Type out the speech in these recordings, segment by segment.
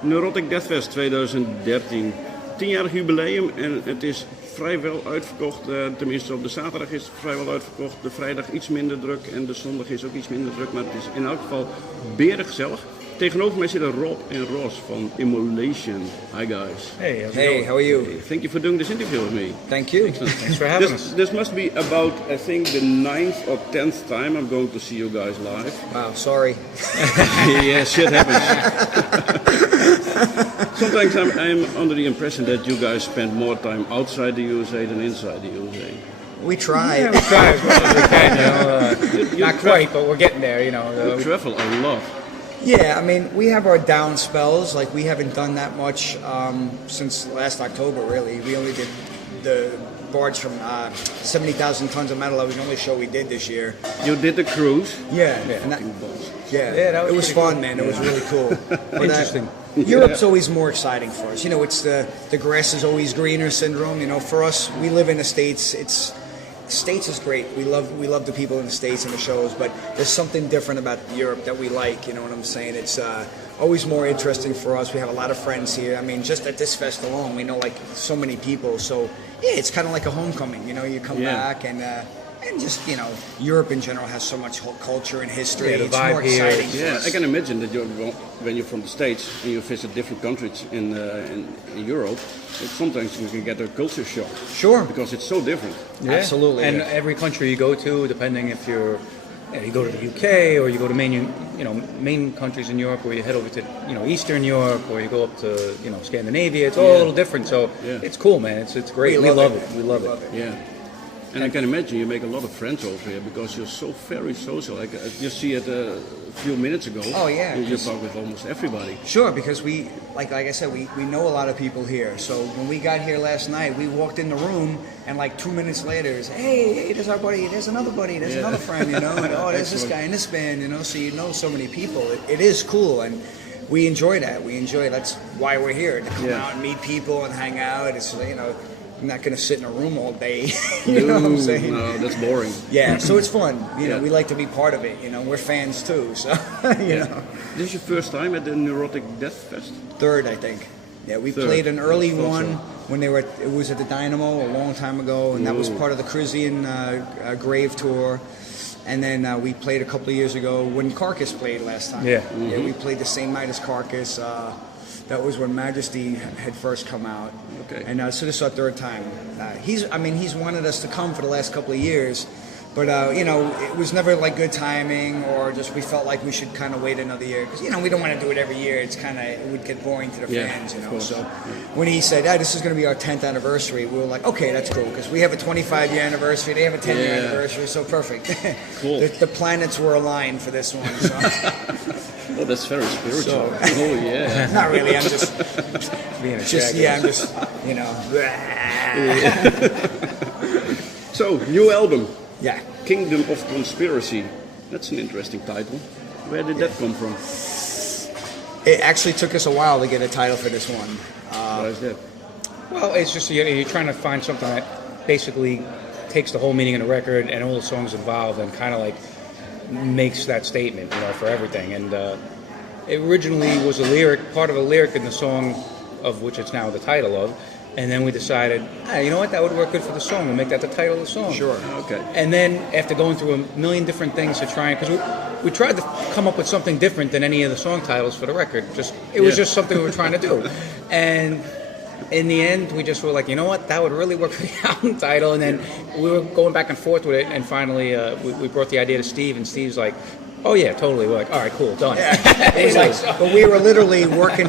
Neurotic Deathfest 2013. 10-jarig jubileum en het is vrijwel uitverkocht. Tenminste op de zaterdag is het vrijwel uitverkocht. De vrijdag iets minder druk en de zondag is ook iets minder druk. Maar het is in elk geval berig gezellig. Tegenover mij zitten Rob en Ross van Immolation. Hi guys. Hey, how are you? Hey, thank you for doing this interview with me. Thank you. Thanks for having us. This must be about, I think, the 9th or 10th time I'm going to see you guys live. Wow, sorry. Yeah, shit happens. Sometimes I'm under the impression that you guys spend more time outside the USA than inside the USA. We try. Yeah, we try as well as we can. You know, not quite, but we're getting there. You know, You travel a lot. Yeah, I mean, we have our down spells. Like, we haven't done that much since last October, really. We only did the barge from 70,000 tons of metal. That was the only show we did this year. You did the cruise. Yeah. that it was fun, cool. man. It was really cool. But, Interesting. Europe's always more exciting for us. You know, it's the grass is always greener syndrome. You know, for us, we live in the States. States is great. We love the people in the States and the shows, but there's something different about Europe that we like. You know what I'm saying? It's always more interesting for us. We have a lot of friends here. I mean, just at this fest alone, we know like so many people. So yeah, it's kind of like a homecoming. You know, you come back and just, you know, Europe in general has so much whole culture and history. Yeah, the it's vibe more here. exciting. for Yeah, us. I can imagine that when you're from the States and you visit different countries in Europe, sometimes you can get a culture shock. Sure. Because it's so different. Yeah. Absolutely. And every country you go to, depending if you go to the UK or you go to main countries in Europe, or you head over to Eastern Europe, or you go up to Scandinavia, it's all a little different. So it's cool, man. It's great. We love it. We love it. Yeah. And I can imagine you make a lot of friends over here because you're so very social. Like I just see it a few minutes ago. Oh, yeah. You talk with almost everybody. Sure, because we, like I said, we know a lot of people here. So when we got here last night, we walked in the room, and like 2 minutes later, it's, hey, there's our buddy, there's another buddy, there's another friend, you know, and oh, there's this guy in this band, you know. So you know so many people. It is cool, and we enjoy that. That's why we're here, to come out and meet people and hang out. It's, you know, I'm not going to sit in a room all day. You know what I'm saying? No, that's boring. Yeah, so it's fun. You know, we like to be part of it. You know, we're fans too. So, you know. This is your first time at the Neurotic Deathfest? Third, I think. Yeah, we Third. played an early Thought one so. when it was at the Dynamo a long time ago, and that was part of the Caribbean Grave Tour. And then we played a couple of years ago when Carcass played last time. Yeah. Yeah, we played the same night as Carcass. That was when Majesty had first come out. Okay. And so this is our third time. He's wanted us to come for the last couple of years, but you know, it was never like good timing, or just we felt like we should kind of wait another year because, you know, we don't want to do it every year. It would get boring to the fans, you know. So when he said, this is going to be our 10th anniversary, we were like, okay, that's cool, because we have a 25-year anniversary, they have a 10-year anniversary, so perfect. Cool. The planets were aligned for this one. So. Oh, that's very spiritual. So- Oh, yeah. Not really. I'm just Being a I'm jackass. just, you know. So, new album, Yeah. Kingdom of Conspiracy. That's an interesting title. Where did that come from? It actually took us a while to get a title for this one. Why is that? Well, it's just you're trying to find something that basically takes the whole meaning of the record and all the songs involved and kind of like makes that statement, you know, for everything. And it originally was part of a lyric in the song, of which it's now the title of. And then we decided, you know what, that would work good for the song. We'll make that the title of the song. Sure. Okay. And then after going through a million different things to try, because we tried to come up with something different than any of the song titles for the record. It was just something we were trying to do. And in the end, we just were like, you know what, that would really work for the album title. And then we were going back and forth with it, and finally we brought the idea to Steve, and Steve's like, oh yeah, totally. We're like, all right, cool, done. Yeah. It was like, but we were literally working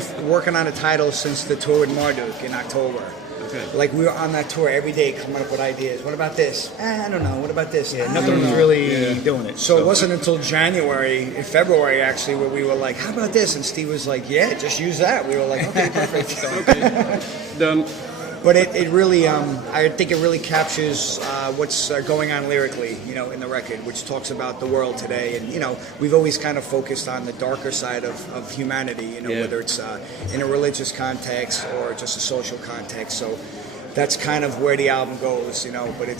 on a title since the tour with Marduk in October. Okay. Like, we were on that tour every day coming up with ideas. What about this? I don't know. What about this? Yeah, I nothing don't was know. really doing it. So it wasn't until February actually, where we were like, how about this? And Steve was like, yeah, just use that. We were like, okay, perfect. Okay. Done. But it really, I think it really captures what's going on lyrically, you know, in the record, which talks about the world today. And, you know, we've always kind of focused on the darker side of humanity, you know, whether it's in a religious context or just a social context. So that's kind of where the album goes, you know, but it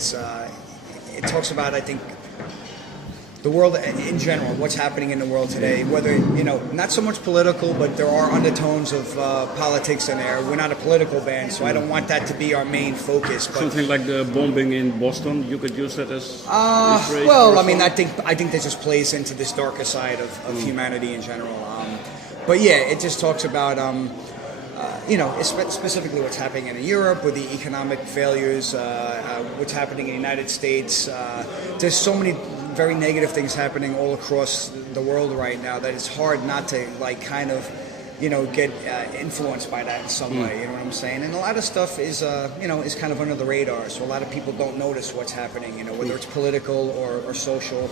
talks about, I think, the world in general, what's happening in the world today, whether, you know, not so much political, but there are undertones of politics in there. We're not a political band, so I don't want that to be our main focus. But Something like the bombing in Boston, you could use that as inspiration? well, I mean, I think that just plays into this darker side of humanity in general. But yeah, it just talks about, you know, specifically what's happening in Europe with the economic failures, what's happening in the United States. There's so many very negative things happening all across the world right now that it's hard not to, like, kind of, you know, get influenced by that in some way. You know what I'm saying? And a lot of stuff is, you know, is kind of under the radar. So a lot of people don't notice what's happening, you know, whether it's political or social.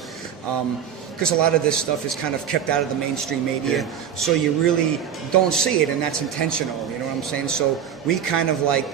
Because a lot of this stuff is kind of kept out of the mainstream media, so you really don't see it, and that's intentional, you know what I'm saying? So we kind of like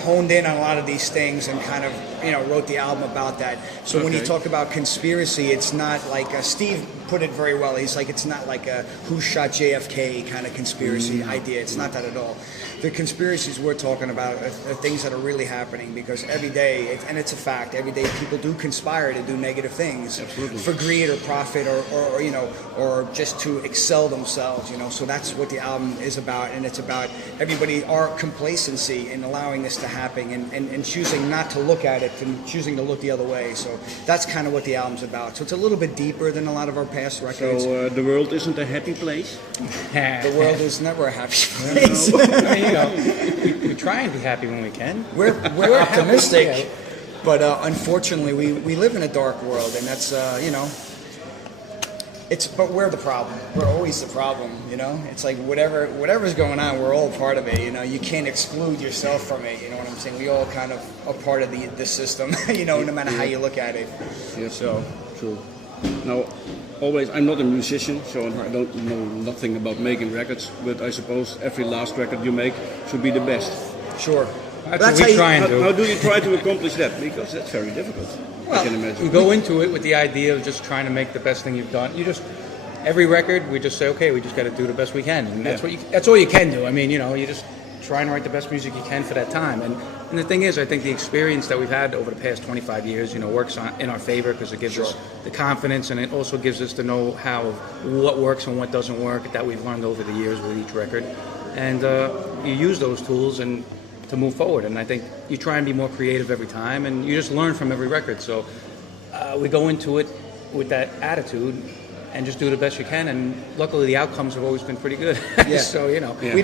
honed in on a lot of these things and kind of, you know, wrote the album about that. So when you talk about conspiracy, it's not like, Steve put it very well, he's like, it's not like a who shot JFK kind of conspiracy idea, it's not that at all. The conspiracies we're talking about are things that are really happening, because every day, and it's a fact, every day people do conspire to do negative things. Absolutely. For greed or profit or you know, or just to excel themselves, you know. So that's what the album is about, and it's about everybody, our complacency in allowing this to happen and choosing not to look at it and choosing to look the other way. So that's kind of what the album's about. So it's a little bit deeper than a lot of our past records. So the world isn't a happy place? The world is never a happy place. You know, we try and be happy when we can. We're optimistic, but unfortunately we live in a dark world, and that's you know, but we're the problem. We're always the problem, you know. It's like whatever's going on, we're all part of it. You know, you can't exclude yourself from it. You know what I'm saying? We all kind of are part of the system. You know, no matter how you look at it. Yes, so true. Now, always, I'm not a musician, so I don't know nothing about making records, but I suppose every last record you make should be the best. Sure. That's what we try and do. How do you try to accomplish that? Because that's very difficult, I can imagine. You go into it with the idea of just trying to make the best thing you've done. Every record, we just say, okay, we just got to do the best we can, and that's all you can do. I mean, you know, you just try and write the best music you can for that time. And the thing is, I think the experience that we've had over the past 25 years, you know, works in our favor, because it gives us the confidence, and it also gives us the know-how of what works and what doesn't work that we've learned over the years with each record. And you use those tools and to move forward. And I think you try and be more creative every time, and you just learn from every record. So we go into it with that attitude and just do the best you can. And luckily, the outcomes have always been pretty good. Yeah. So, you know. Yeah.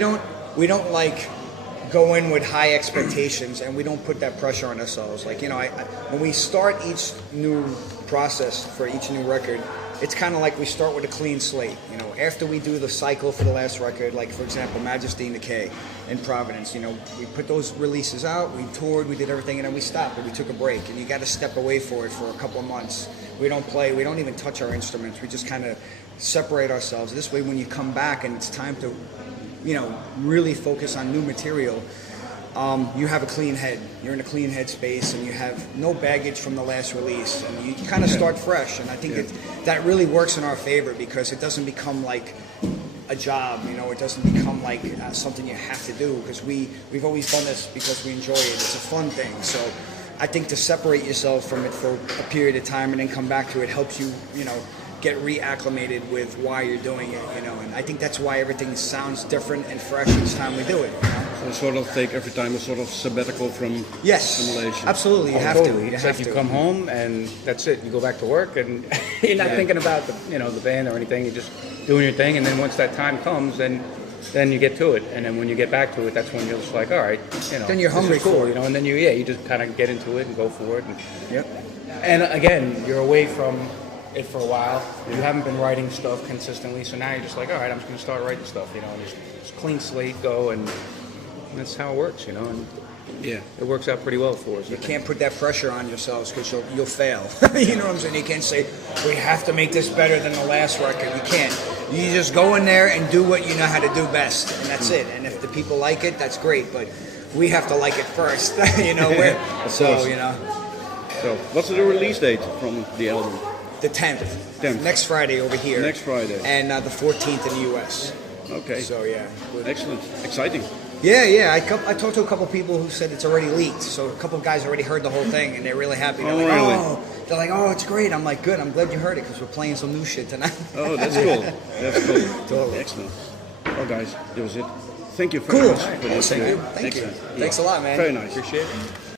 We don't like go in with high expectations, and we don't put that pressure on ourselves. Like, you know, when we start each new process for each new record, it's kind of like we start with a clean slate. You know, after we do the cycle for the last record, like for example, Majesty and Decay and Providence, you know, we put those releases out, we toured, we did everything, and then we stopped and we took a break. And you got to step away for it for a couple of months. We don't play, we don't even touch our instruments. We just kind of separate ourselves. This way, when you come back and it's time to, you know, really focus on new material, you have a clean head. You're in a clean head space, and you have no baggage from the last release, and you kind of start fresh. And I think that really works in our favor, because it doesn't become like a job, you know. It doesn't become like something you have to do, because we've always done this because we enjoy it. It's a fun thing. So I think to separate yourself from it for a period of time and then come back to it helps you, you know, get reacclimated with why you're doing it, you know. And I think that's why everything sounds different and fresh each time we do it, you know? So sort of take every time a sort of sabbatical from Immolation. Absolutely, you have Totally. to. It's like you come home and that's it. You go back to work, and you're not thinking about the band or anything. You're just doing your thing, and then once that time comes, then you get to it. And then when you get back to it, that's when you're just like, all right, you know. Then you're hungry for it, you know. And then you just kind of get into it and go for it. And again, you're away from it for a while. You haven't been writing stuff consistently, so now you're just like, all right, I'm just going to start writing stuff, you know, and just clean slate, go, and that's how it works, you know. And it works out pretty well for us. You can't put that pressure on yourselves, because you'll fail. You know what I'm saying? You can't say, we have to make this better than the last record. You can't. You just go in there and do what you know how to do best, and that's it. And if the people like it, that's great, but we have to like it first. You know, so, you know. So, what's the release date from the album? The 10th. Next Friday over here. Next Friday. And the 14th in the U.S. Okay. So, yeah. Excellent. Exciting. Yeah. I talked to a couple people who said it's already leaked. So a couple guys already heard the whole thing, and they're really happy. They're Really? oh, it's great. I'm like, good. I'm glad you heard it because we're playing some new shit tonight. Oh, that's cool. That's cool. Totally. Excellent. Oh, guys, that was it. Thank you very much. For this. Thank you. Thanks a lot, man. Very nice. Appreciate it.